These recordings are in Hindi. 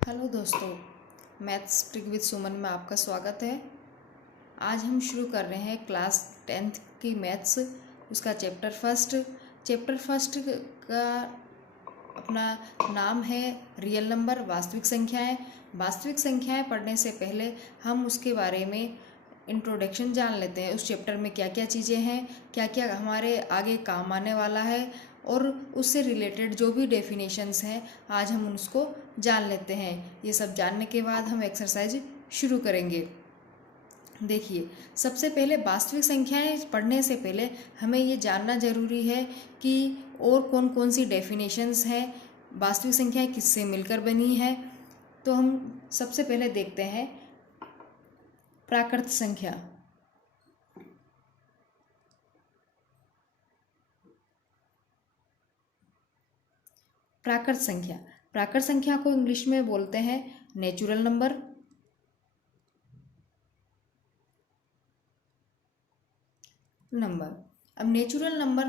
हेलो दोस्तों, मैथ्स ट्रिक विद सुमन में आपका स्वागत है। आज हम शुरू कर रहे हैं क्लास 10th की मैथ्स, उसका चैप्टर फर्स्ट का अपना नाम है रियल नंबर, वास्तविक संख्याएं। वास्तविक संख्याएं पढ़ने से पहले हम उसके बारे में इंट्रोडक्शन जान लेते हैं। उस चैप्टर में क्या क्या चीज़ें हैं, क्या क्या हमारे आगे काम आने वाला है, और उससे रिलेटेड जो भी डेफिनेशंस हैं आज हम उसको जान लेते हैं। ये सब जानने के बाद हम एक्सरसाइज शुरू करेंगे। देखिए, सबसे पहले वास्तविक संख्याएं पढ़ने से पहले हमें ये जानना ज़रूरी है कि और कौन कौन सी डेफिनेशंस हैं, वास्तविक संख्याएं किससे मिलकर बनी है। तो हम सबसे पहले देखते हैं प्राकृत संख्या। प्राकृत संख्या को इंग्लिश में बोलते हैं नेचुरल नंबर। अब नेचुरल नंबर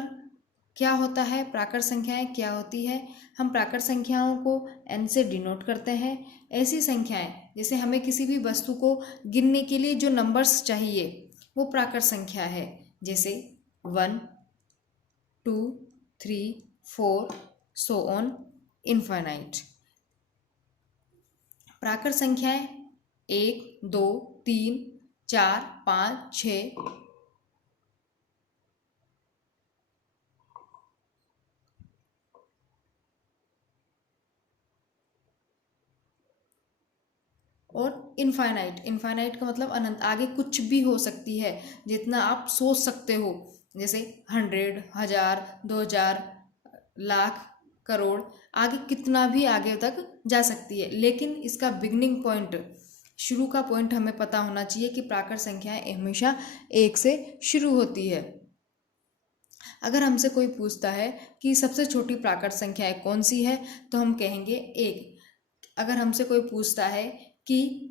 क्या होता है, प्राकृत संख्याएं क्या होती है। हम प्राकृत संख्याओं को n से डिनोट करते हैं। ऐसी संख्याएं जैसे हमें किसी भी वस्तु को गिनने के लिए जो नंबर्स चाहिए वो प्राकृत संख्या है, जैसे 1, 2, 3, 4 सो ऑन इनफाइनाइट। प्राकृत संख्याएं 1, 2, 3, 4, 5, 6 और इनफाइनाइट का मतलब अनंत, आगे कुछ भी हो सकती है जितना आप सोच सकते हो, जैसे 100, 1000, 2000, लाख, करोड़, आगे कितना भी आगे तक जा सकती है। लेकिन इसका बिगनिंग पॉइंट, शुरू का पॉइंट हमें पता होना चाहिए कि प्राकृत संख्याएं हमेशा 1 से शुरू होती है। अगर हमसे कोई पूछता है कि सबसे छोटी प्राकृत संख्या कौन सी है, तो हम कहेंगे 1। अगर हमसे कोई पूछता है कि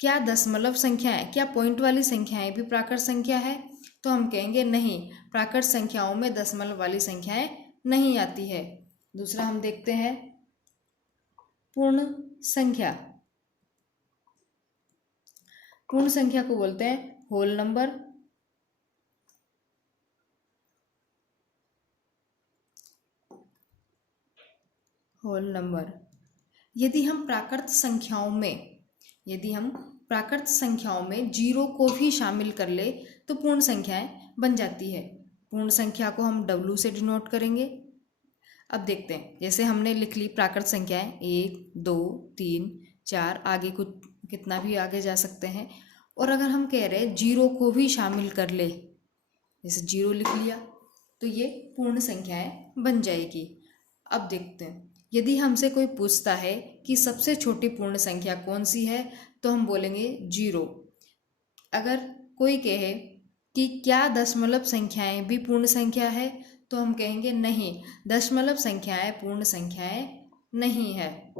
क्या दशमलव संख्याएं, क्या पॉइंट वाली संख्याएं भी प्राकृत संख्या है, तो हम कहेंगे नहीं, प्राकृत संख्याओं में दशमलव वाली संख्याएं नहीं आती है। दूसरा हम देखते हैं पूर्ण संख्या। पूर्ण संख्या को बोलते हैं होल नंबर। यदि हम प्राकृत संख्याओं में जीरो को भी शामिल कर ले तो पूर्ण संख्याएं बन जाती है। पूर्ण संख्या को हम W से डिनोट करेंगे। अब देखते हैं, जैसे हमने लिख ली प्राकृत संख्याएं 1, 2, 3, 4, आगे कुछ कितना भी आगे जा सकते हैं। और अगर हम कह रहे हैं जीरो को भी शामिल कर ले, जैसे जीरो लिख लिया, तो ये पूर्ण संख्याएं बन जाएगी। अब देखते हैं, यदि हमसे कोई पूछता है कि सबसे छोटी पूर्ण संख्या कौन सी है, तो हम बोलेंगे 0। अगर कोई कहे कि क्या दशमलव संख्याएं भी पूर्ण संख्या है, तो हम कहेंगे नहीं, दशमलव संख्याएं पूर्ण संख्याएं नहीं है।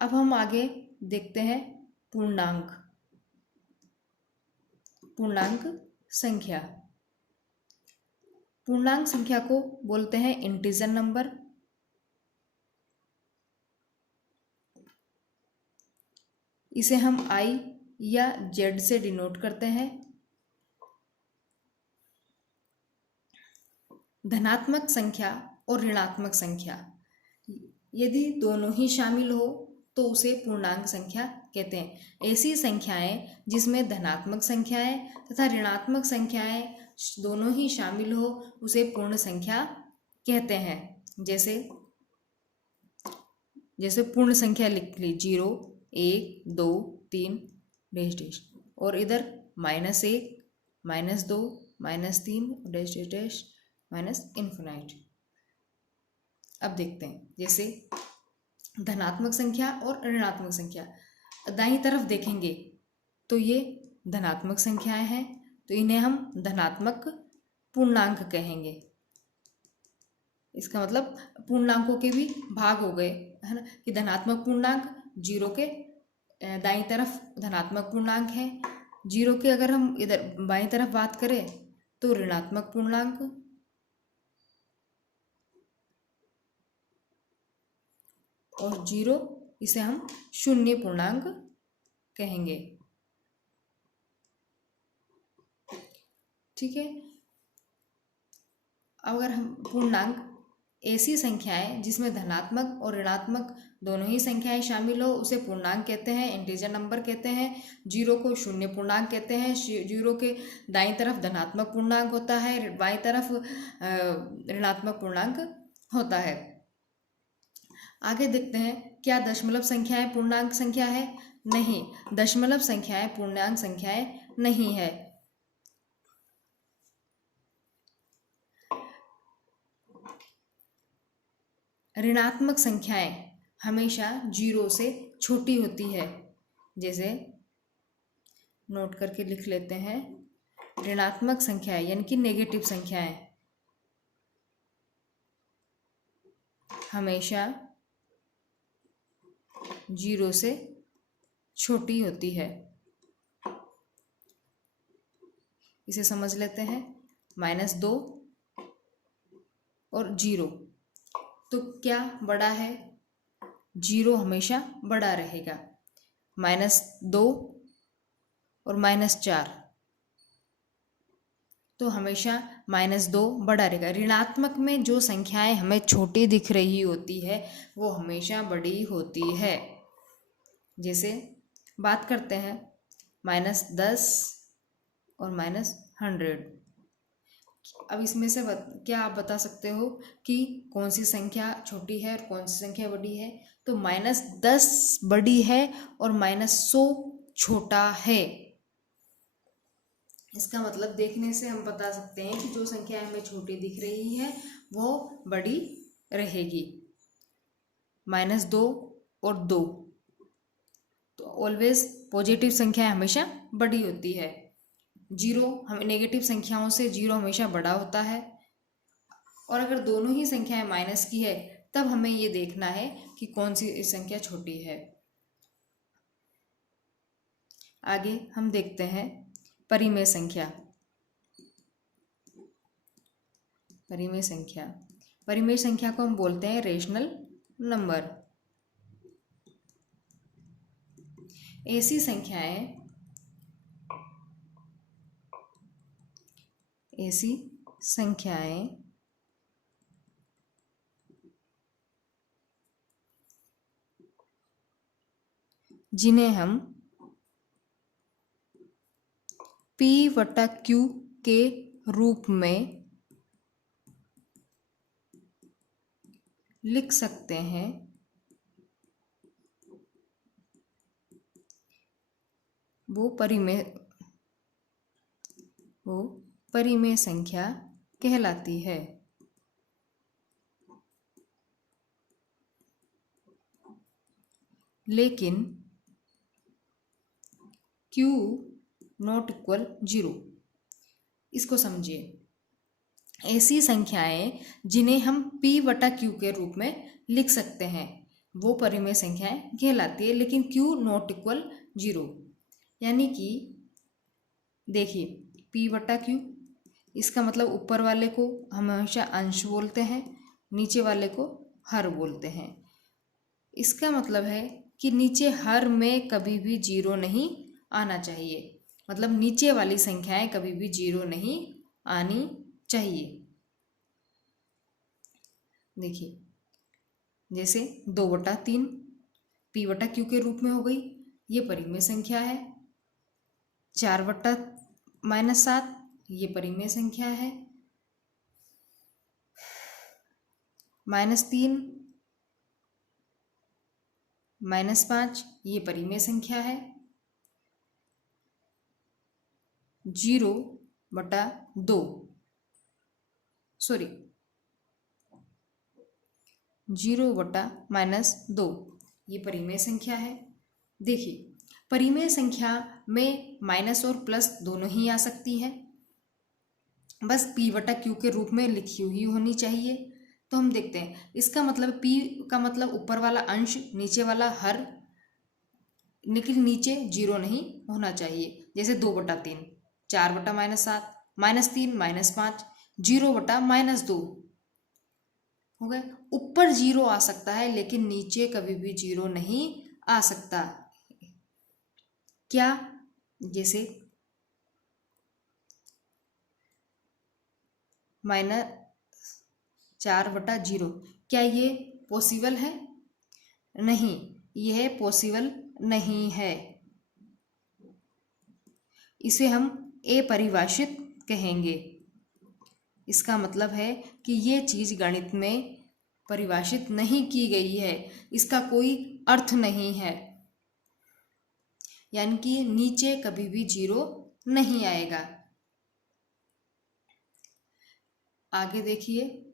अब हम आगे देखते हैं पूर्णांक संख्या। पूर्णांक संख्या को बोलते हैं इंटीजर नंबर। इसे हम I या Z से डिनोट करते हैं। धनात्मक संख्या और ऋणात्मक संख्या, यदि दोनों ही शामिल हो तो उसे पूर्णांक संख्या कहते हैं। ऐसी संख्याएं जिसमें धनात्मक संख्याएं तथा ऋणात्मक संख्याएं दोनों ही शामिल हो उसे पूर्ण संख्या कहते हैं। जैसे पूर्ण संख्या लिख ली 0, 1, 2, 3 डैश डैश, और इधर -1, -2, -3 dash dash dash minus infinite. अब देखते हैं, जैसे धनात्मक संख्या और ऋणात्मक संख्या, दाईं तरफ देखेंगे तो ये धनात्मक संख्याएं हैं, तो इन्हें हम धनात्मक पूर्णांक कहेंगे। इसका मतलब पूर्णांकों के भी भाग हो गए, है ना, कि धनात्मक पूर्णांक 0 के दाईं तरफ धनात्मक पूर्णांक है, 0 के अगर हम इधर बाईं तरफ बात करें तो ऋणात्मक पूर्णांक। और 0, इसे हम शून्य पूर्णांक कहेंगे। ठीक है। अगर हम पूर्णांक ऐसी संख्याएं जिसमें धनात्मक और ऋणात्मक दोनों ही संख्याएं शामिल हो उसे पूर्णांक कहते हैं, इंटीजर नंबर कहते हैं। 0 को शून्य पूर्णांक कहते हैं। 0 के दाईं तरफ धनात्मक पूर्णांक होता है, बाईं तरफ ऋणात्मक पूर्णांक होता है। आगे देखते हैं, क्या दशमलव संख्याएं पूर्णांक संख्या है? नहीं, दशमलव संख्याएं पूर्णांक संख्याएं नहीं है। ऋणात्मक संख्याएं हमेशा 0 से छोटी होती है। जैसे नोट करके लिख लेते हैं, ऋणात्मक संख्याएं यानी कि नेगेटिव संख्याएं हमेशा 0 से छोटी होती है। इसे समझ लेते हैं, -2 और 0, तो क्या बड़ा है? 0 हमेशा बड़ा रहेगा। -2 और -4, तो हमेशा -2 बड़ा रहेगा। ऋणात्मक में जो संख्याएं हमें छोटी दिख रही होती है वो हमेशा बड़ी होती है। जैसे बात करते हैं -10 और -100। अब इसमें से क्या आप बता सकते हो कि कौन सी संख्या छोटी है और कौन सी संख्या बड़ी है? तो -10 बड़ी है और -100 छोटा है। इसका मतलब देखने से हम बता सकते हैं कि जो संख्या हमें छोटी दिख रही है वो बड़ी रहेगी। -2 और 2, तो ऑलवेज पॉजिटिव संख्या हमेशा बड़ी होती है। 0 हमें नेगेटिव संख्याओं से 0 हमेशा बड़ा होता है। और अगर दोनों ही संख्याएं माइनस की है तब हमें ये देखना है कि कौन सी संख्या छोटी है। आगे हम देखते हैं परिमेय संख्या। परिमेय संख्या, परिमेय संख्या को हम बोलते हैं रेशनल नंबर। ऐसी संख्याएं जिन्हें हम P/Q के रूप में लिख सकते हैं, वो परिमेय संख्या कहलाती है। लेकिन Q नॉट इक्वल 0, इसको समझिए। ऐसी संख्याएं जिन्हें हम P/Q के रूप में लिख सकते हैं वो परिमेय संख्याएं कहलाती है, लेकिन Q नॉट इक्वल 0, यानी कि देखिए P/Q, इसका मतलब ऊपर वाले को हम हमेशा अंश बोलते हैं, नीचे वाले को हर बोलते हैं। इसका मतलब है कि नीचे हर में कभी भी 0 नहीं आना चाहिए, मतलब नीचे वाली संख्याएं कभी भी 0 नहीं आनी चाहिए। देखिए जैसे 2/3 P/Q के रूप में हो गई, ये परिमेय संख्या है। 4/-7 ये परिमेय संख्या है। -3 -5 ये परिमेय संख्या है। 0/2 सॉरी 0/-2 ये परिमेय संख्या है। देखिए परिमेय संख्या में माइनस और प्लस दोनों ही आ सकती है, बस P/Q के रूप में लिखी हुई होनी चाहिए। तो हम देखते हैं, इसका मतलब P का मतलब ऊपर वाला अंश, नीचे वाला हर, लेकिन नीचे 0 नहीं होना चाहिए। जैसे 2/3, 4/-7, -3 -5, 0/-2 हो गए। ऊपर जीरो आ सकता है लेकिन नीचे कभी भी जीरो नहीं आ सकता। क्या? जैसे -4/0, क्या ये पॉसिबल है? नहीं, यह पॉसिबल नहीं है। इसे हम अपरिभाषित कहेंगे। इसका मतलब है कि ये चीज़ गणित में परिभाषित नहीं की गई है, इसका कोई अर्थ नहीं है, यानी कि नीचे कभी भी जीरो नहीं आएगा। आगे देखिए,